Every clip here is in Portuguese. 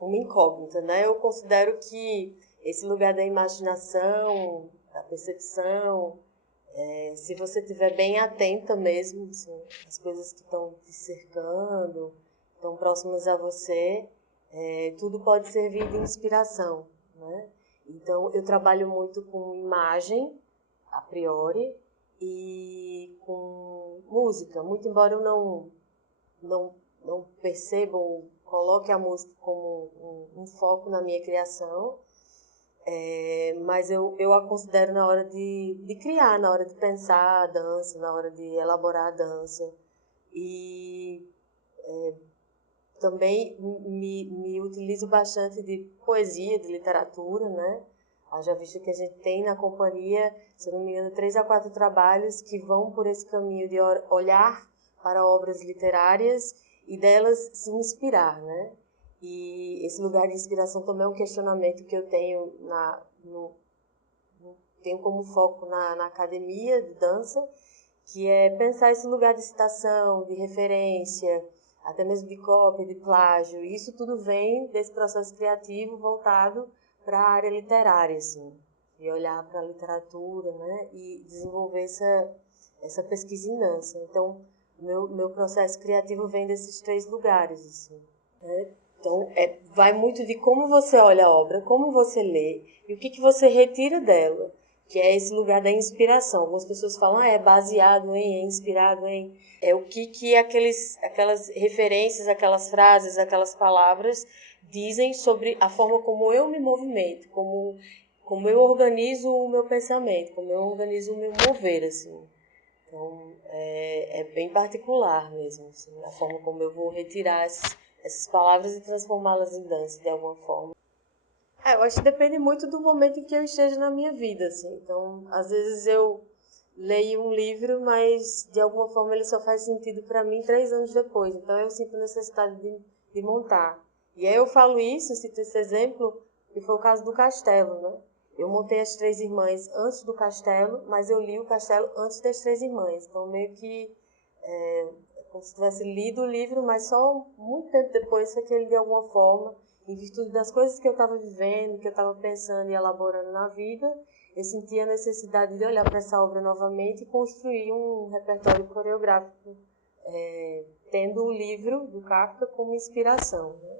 uma incógnita, né? Eu considero que esse lugar da imaginação, da percepção, se você estiver bem atenta mesmo, assim, às coisas que estão te cercando, estão próximas a você, tudo pode servir de inspiração, né? Então, eu trabalho muito com imagem, a priori, e com música, muito embora eu não perceba ou coloque a música como um foco na minha criação, mas eu a considero na hora de criar, na hora de pensar a dança, na hora de elaborar a dança. E também me utilizo bastante de poesia, de literatura, né? Já visto que a gente tem na companhia, se não me engano, 3 a 4 trabalhos que vão por esse caminho de olhar para obras literárias e delas se inspirar, né? E esse lugar de inspiração também é um questionamento que eu tenho, tenho como foco na academia de dança, que é pensar esse lugar de citação, de referência, até mesmo de cópia, de plágio. E isso tudo vem desse processo criativo voltado para a área literária, assim, e olhar para a literatura, né, e desenvolver essa pesquisa em dança. Então, meu processo criativo vem desses 3 lugares, assim, né? Então, vai muito de como você olha a obra, como você lê, e o que você retira dela, que é esse lugar da inspiração. Algumas pessoas falam, é baseado em, é inspirado em... É o que aquelas referências, aquelas frases, aquelas palavras dizem sobre a forma como eu me movimento, como eu organizo o meu pensamento, como eu organizo o meu mover, assim. Então, é bem particular mesmo, assim, a forma como eu vou retirar essas palavras e transformá-las em dança, de alguma forma. Eu acho que depende muito do momento em que eu esteja na minha vida, assim. Então, às vezes eu leio um livro, mas de alguma forma ele só faz sentido para mim 3 anos depois. Então, eu sinto necessidade de montar. E aí eu falo isso, cito esse exemplo, que foi o caso do Castelo, né? Eu montei as 3 irmãs antes do Castelo, mas eu li o Castelo antes das 3 irmãs. Então, meio que é como se tivesse lido o livro, mas só muito tempo depois foi que ele, de alguma forma, em virtude das coisas que eu estava vivendo, que eu estava pensando e elaborando na vida, eu senti a necessidade de olhar para essa obra novamente e construir um repertório coreográfico, tendo o livro do Kafka como inspiração, né?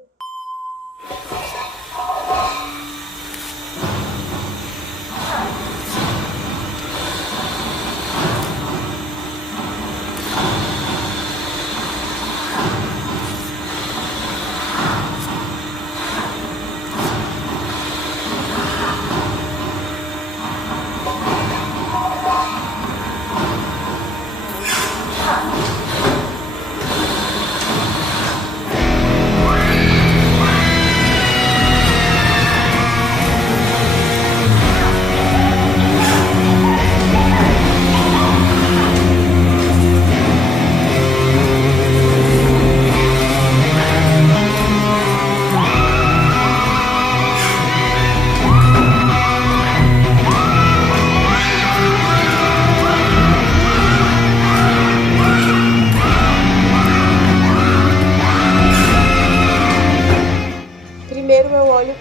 Primeiro eu olho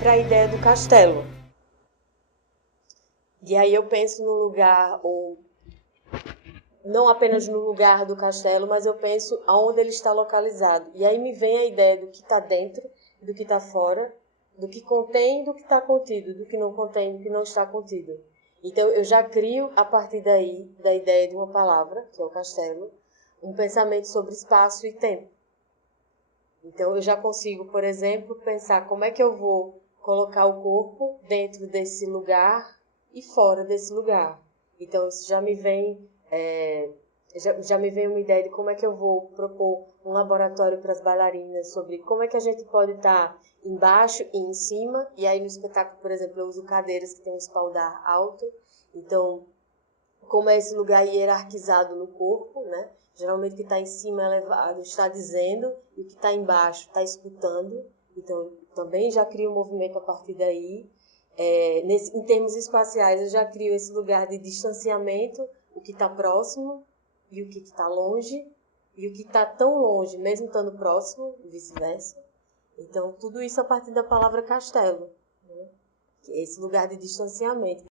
para a ideia do castelo. E aí eu penso no lugar, ou não apenas no lugar do castelo, mas eu penso aonde ele está localizado. E aí me vem a ideia do que está dentro, do que está fora, do que contém, do que está contido, do que não contém, do que não está contido. Então eu já crio, a partir daí, da ideia de uma palavra, que é o castelo, um pensamento sobre espaço e tempo. Então, eu já consigo, por exemplo, pensar como é que eu vou colocar o corpo dentro desse lugar e fora desse lugar. Então, isso já me vem, já me vem uma ideia de como é que eu vou propor um laboratório para as bailarinas sobre como é que a gente pode estar embaixo e em cima. E aí, no espetáculo, por exemplo, eu uso cadeiras que têm um espaldar alto. Então, como é esse lugar hierarquizado no corpo, né? Geralmente o que está em cima é elevado está dizendo e o que está embaixo está escutando. Então, também já crio um movimento a partir daí. Em termos espaciais, eu já crio esse lugar de distanciamento, o que está próximo e o que está longe, e o que está tão longe, mesmo estando próximo, e vice-versa. Então, tudo isso a partir da palavra castelo, né? Que é esse lugar de distanciamento.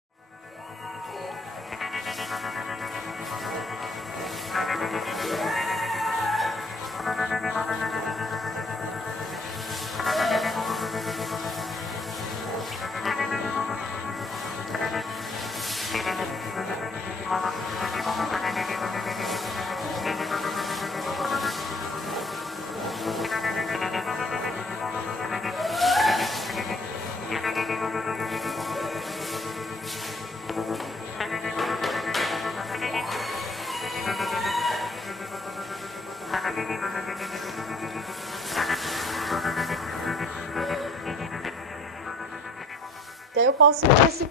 Então, eu posso ir nesse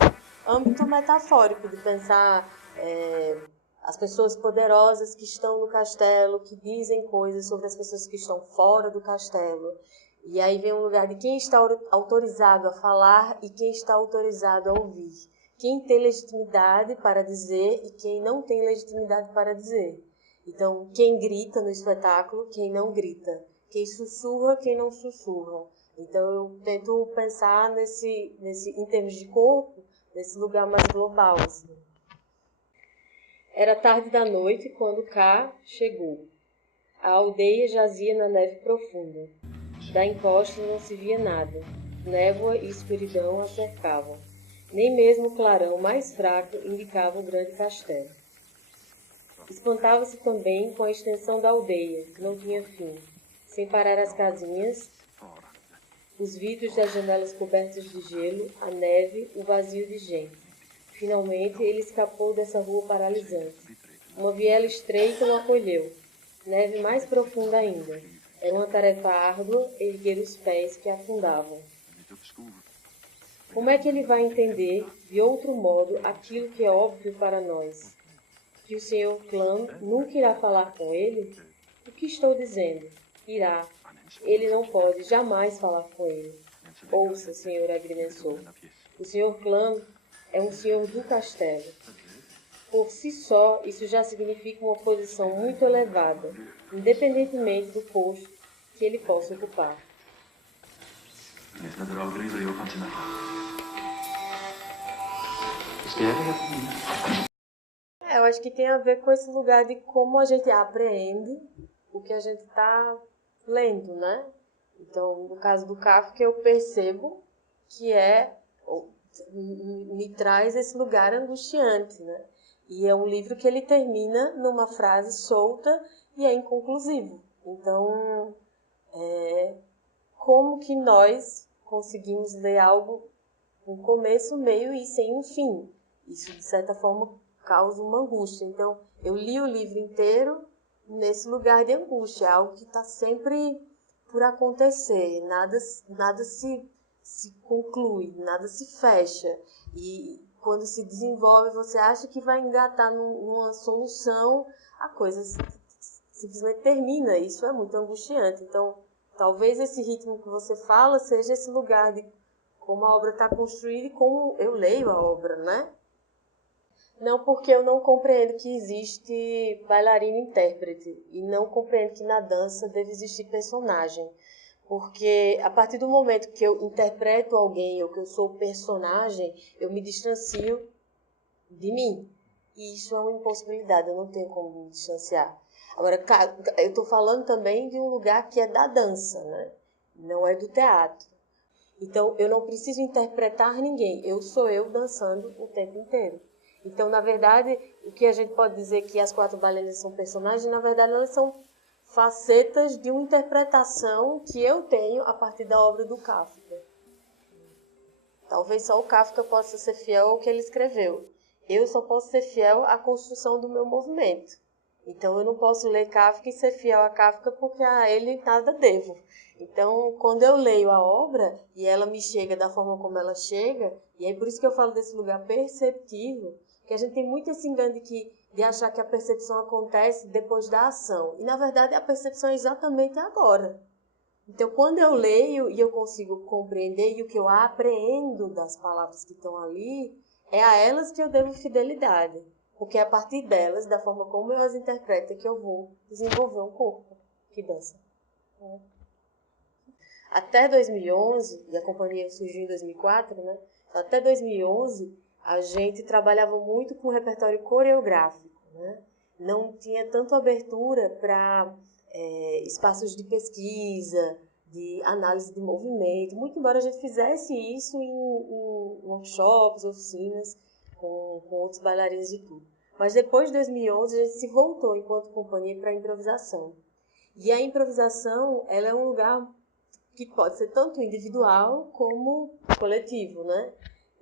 âmbito metafórico de pensar as pessoas poderosas que estão no castelo, que dizem coisas sobre as pessoas que estão fora do castelo. E aí vem um lugar de quem está autorizado a falar e quem está autorizado a ouvir. Quem tem legitimidade para dizer e quem não tem legitimidade para dizer. Então, quem grita no espetáculo, quem não grita. Quem sussurra, quem não sussurra. Então, eu tento pensar em termos de corpo, nesse lugar mais global. Assim. Era tarde da noite quando Ká chegou. A aldeia jazia na neve profunda. Da encosta não se via nada. Névoa e escuridão a cercavam. Nem mesmo o clarão mais fraco indicava o grande castelo. Espantava-se também com a extensão da aldeia, que não tinha fim. Sem parar as casinhas, os vidros das janelas cobertos de gelo, a neve, o vazio de gente. Finalmente, ele escapou dessa rua paralisante. Uma viela estreita o acolheu. Neve mais profunda ainda. Era uma tarefa árdua erguer os pés que afundavam. Como é que ele vai entender, de outro modo, aquilo que é óbvio para nós? Que o Sr. Clam nunca irá falar com ele? O que estou dizendo? Irá. Ele não pode jamais falar com ele. Ouça, Sr. Agrimensor. O Sr. Clam é um senhor do castelo. Por si só, isso já significa uma posição muito elevada, independentemente do posto que ele possa ocupar. Eu acho que tem a ver com esse lugar de como a gente apreende o que a gente está lendo, né? Então, no caso do Kafka, eu percebo que me traz esse lugar angustiante, né? E é um livro que ele termina numa frase solta e é inconclusivo. Então, como que nós conseguimos ler algo com começo, meio e sem um fim? Isso, de certa forma, causa uma angústia. Então, eu li o livro inteiro nesse lugar de angústia, algo que está sempre por acontecer, nada se conclui, nada se fecha. E quando se desenvolve, você acha que vai engatar numa solução, a coisa simplesmente termina. Isso é muito angustiante. Então, talvez esse ritmo que você fala seja esse lugar de como a obra está construída e como eu leio a obra, né? Não, porque eu não compreendo que existe bailarino-intérprete e não compreendo que na dança deve existir personagem. Porque a partir do momento que eu interpreto alguém ou que eu sou personagem, eu me distancio de mim. E isso é uma impossibilidade, eu não tenho como me distanciar. Agora, eu estou falando também de um lugar que é da dança, né? Não é do teatro. Então, eu não preciso interpretar ninguém, eu sou eu dançando o tempo inteiro. Então, na verdade, o que a gente pode dizer que as quatro bailarinas são personagens, na verdade, elas são facetas de uma interpretação que eu tenho a partir da obra do Kafka. Talvez só o Kafka possa ser fiel ao que ele escreveu. Eu só posso ser fiel à construção do meu movimento. Então, eu não posso ler Kafka e ser fiel a Kafka porque a ele nada devo. Então, quando eu leio a obra e ela me chega da forma como ela chega, e é por isso que eu falo desse lugar perceptivo, que a gente tem muito esse engano de achar que a percepção acontece depois da ação. E, na verdade, a percepção é exatamente agora. Então, quando eu leio e eu consigo compreender e o que eu apreendo das palavras que estão ali, é a elas que eu devo fidelidade. Porque é a partir delas, da forma como eu as interpreto, que eu vou desenvolver um corpo que dança. até 2011, e a companhia surgiu em 2004, né? Até 2011, a gente trabalhava muito com repertório coreográfico, né? Não tinha tanto abertura para espaços de pesquisa, de análise de movimento, muito embora a gente fizesse isso em workshops, oficinas, com outros bailarinos e tudo. Mas depois de 2011, a gente se voltou, enquanto companhia, para a improvisação. E a improvisação, ela é um lugar que pode ser tanto individual como coletivo, né?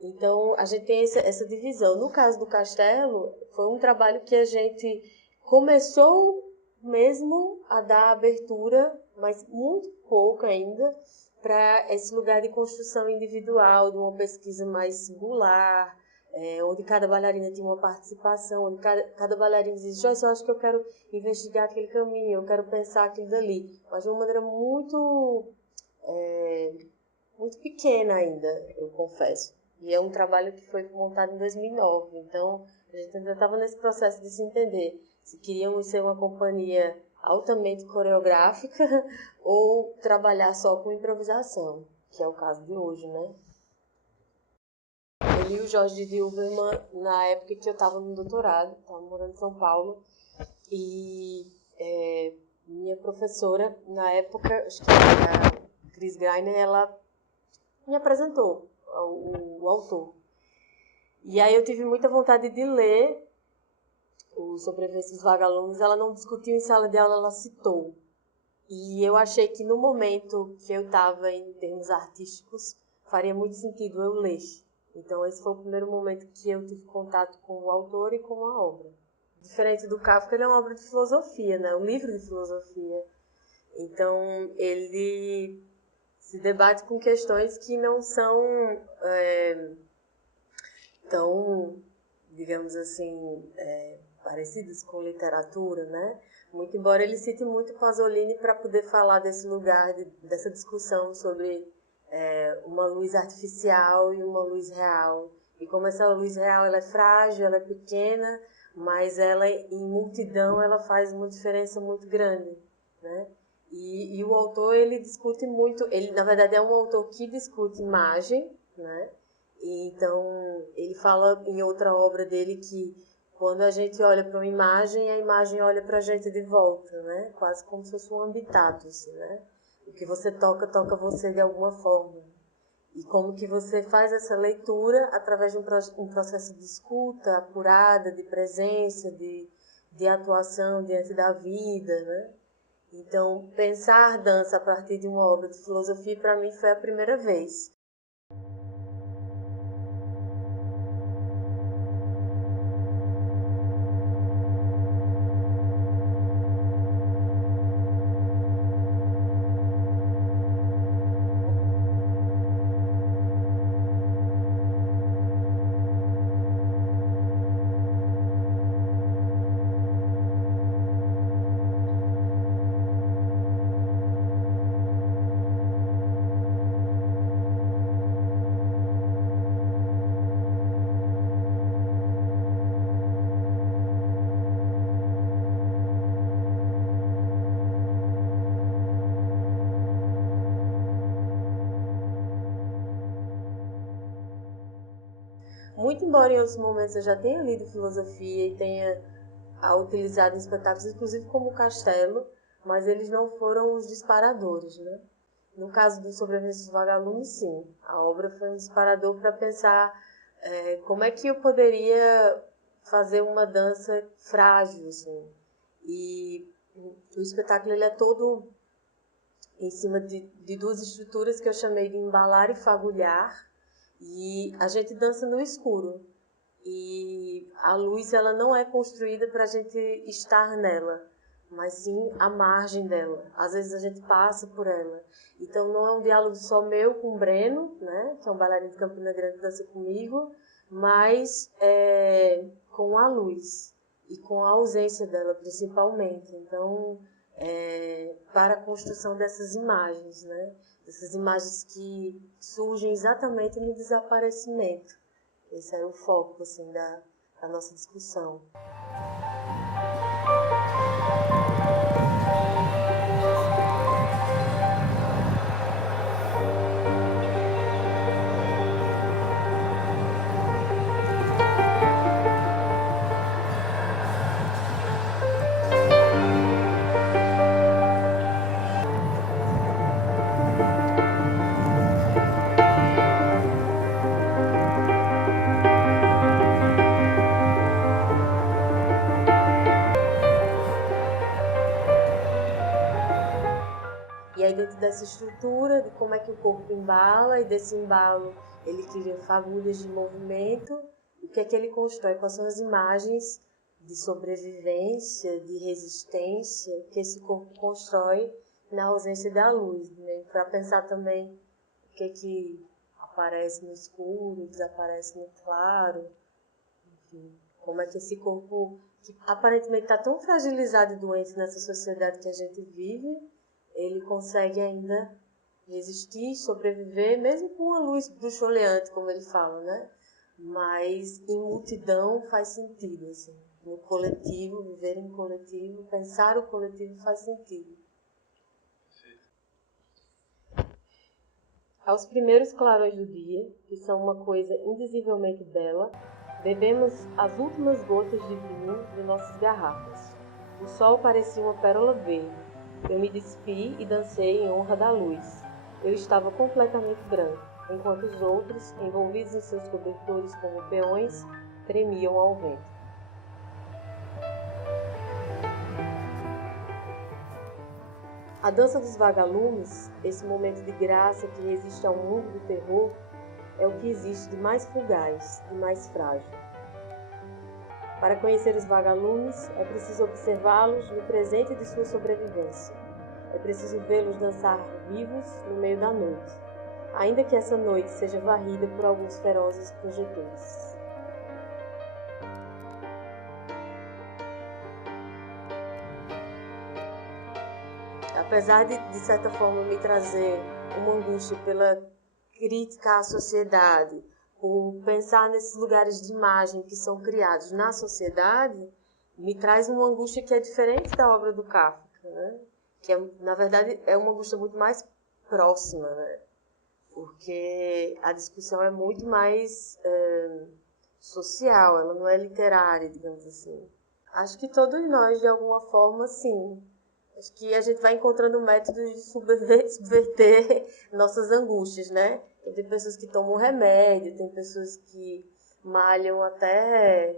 Então, a gente tem essa divisão. No caso do Castelo, foi um trabalho que a gente começou mesmo a dar abertura, mas muito pouco ainda, para esse lugar de construção individual, de uma pesquisa mais singular, onde cada bailarina tinha uma participação, onde cada bailarina dizia, Joyce, eu acho que eu quero investigar aquele caminho, eu quero pensar aquilo dali, mas de uma maneira muito pequena ainda, eu confesso. E é um trabalho que foi montado em 2009, então a gente ainda estava nesse processo de se entender se queríamos ser uma companhia altamente coreográfica ou trabalhar só com improvisação, que é o caso de hoje, né? Eu li o Jorge de Uberman na época que eu estava no doutorado, estava morando em São Paulo, e minha professora, na época, acho que era a Cris Greiner, ela me apresentou o autor. E aí eu tive muita vontade de ler o Sobrevivência dos Vagalumes. Ela não discutiu em sala de aula, ela citou. E eu achei que no momento que eu estava em termos artísticos, faria muito sentido eu ler. Então esse foi o primeiro momento que eu tive contato com o autor e com a obra. Diferente do Kafka, ele é uma obra de filosofia, né? Um livro de filosofia. Então ele se debate com questões que não são tão, digamos assim, parecidas com literatura, né? Muito embora ele cite muito Pasolini para poder falar desse lugar, dessa discussão sobre uma luz artificial e uma luz real. E como essa luz real ela é frágil, ela é pequena, mas ela em multidão ela faz uma diferença muito grande, né? E o autor, ele discute muito, ele na verdade é um autor que discute imagem, né? E então ele fala em outra obra dele que quando a gente olha para uma imagem, a imagem olha para a gente de volta, né? Quase como se fosse um habitat, assim, né? O que você toca, toca você de alguma forma. E como que você faz essa leitura através de um processo de escuta apurada, de presença, de atuação diante da vida, né? Então, pensar dança a partir de uma obra de filosofia, para mim, foi a primeira vez. Muito embora em outros momentos eu já tenha lido filosofia e tenha utilizado em espetáculos, inclusive como o Castelo, mas eles não foram os disparadores, né? No caso do Sobrevivência dos Vagalumes, sim. A obra foi um disparador para pensar como é que eu poderia fazer uma dança frágil, assim. E o espetáculo ele é todo em cima de duas estruturas que eu chamei de embalar e fagulhar. E a gente dança no escuro. E a luz ela não é construída para a gente estar nela, mas sim à margem dela. Às vezes a gente passa por ela. Então não é um diálogo só meu com o Breno, né, que é um bailarino de Campina Grande que dança comigo, mas com a luz e com a ausência dela principalmente. Então, para a construção dessas imagens, né, dessas imagens que surgem exatamente no desaparecimento. Esse era o foco assim, da nossa discussão. E aí dentro dessa estrutura, de como é que o corpo embala, e desse embalo ele cria fagulhas de movimento, o que é que ele constrói, quais são as imagens de sobrevivência, de resistência que esse corpo constrói na ausência da luz, né? Para pensar também o que é que aparece no escuro, desaparece no claro, enfim, como é que esse corpo, que aparentemente está tão fragilizado e doente nessa sociedade que a gente vive, ele consegue ainda resistir, sobreviver, mesmo com uma luz bruxuleante, como ele fala, né? Mas em multidão faz sentido, assim. No coletivo, viver em coletivo, pensar o coletivo faz sentido. Aos primeiros clarões do dia, que são uma coisa indizivelmente bela, bebemos as últimas gotas de vinho de nossas garrafas. O sol parecia uma pérola verde. Eu me despi e dancei em honra da luz. Eu estava completamente branco, enquanto os outros, envolvidos em seus cobertores como peões, tremiam ao vento. A dança dos vagalumes, esse momento de graça que resiste ao mundo do terror, é o que existe de mais fugaz, de mais frágil. Para conhecer os vagalumes, é preciso observá-los no presente de sua sobrevivência. É preciso vê-los dançar vivos no meio da noite, ainda que essa noite seja varrida por alguns ferozes projetores. Apesar de certa forma, me trazer uma angústia pela crítica à sociedade, por pensar nesses lugares de imagem que são criados na sociedade, me traz uma angústia que é diferente da obra do Kafka, né? Que, na verdade, é uma angústia muito mais próxima, né? Porque a discussão é muito mais social, ela não é literária, digamos assim. Acho que todos nós, de alguma forma, sim. Acho que a gente vai encontrando métodos de subverter nossas angústias, né? Tem pessoas que tomam remédio, tem pessoas que malham até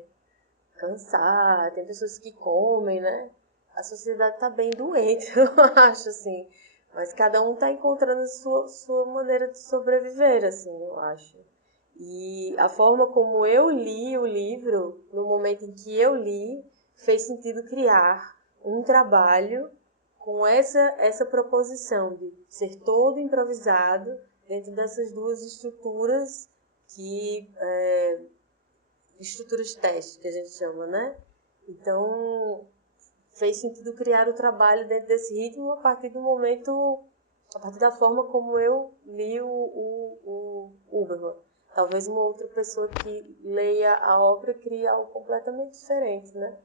cansar, tem pessoas que comem, né? A sociedade está bem doente, eu acho, assim. Mas cada um está encontrando sua maneira de sobreviver, assim, eu acho. E a forma como eu li o livro, no momento em que eu li, fez sentido criar um trabalho com essa proposição de ser todo improvisado dentro dessas duas estruturas estruturas teste, que a gente chama, né? Então, fez sentido criar o trabalho dentro desse ritmo a partir do momento, a partir da forma como eu li o Huberman. Talvez uma outra pessoa que leia a obra crie algo completamente diferente, né?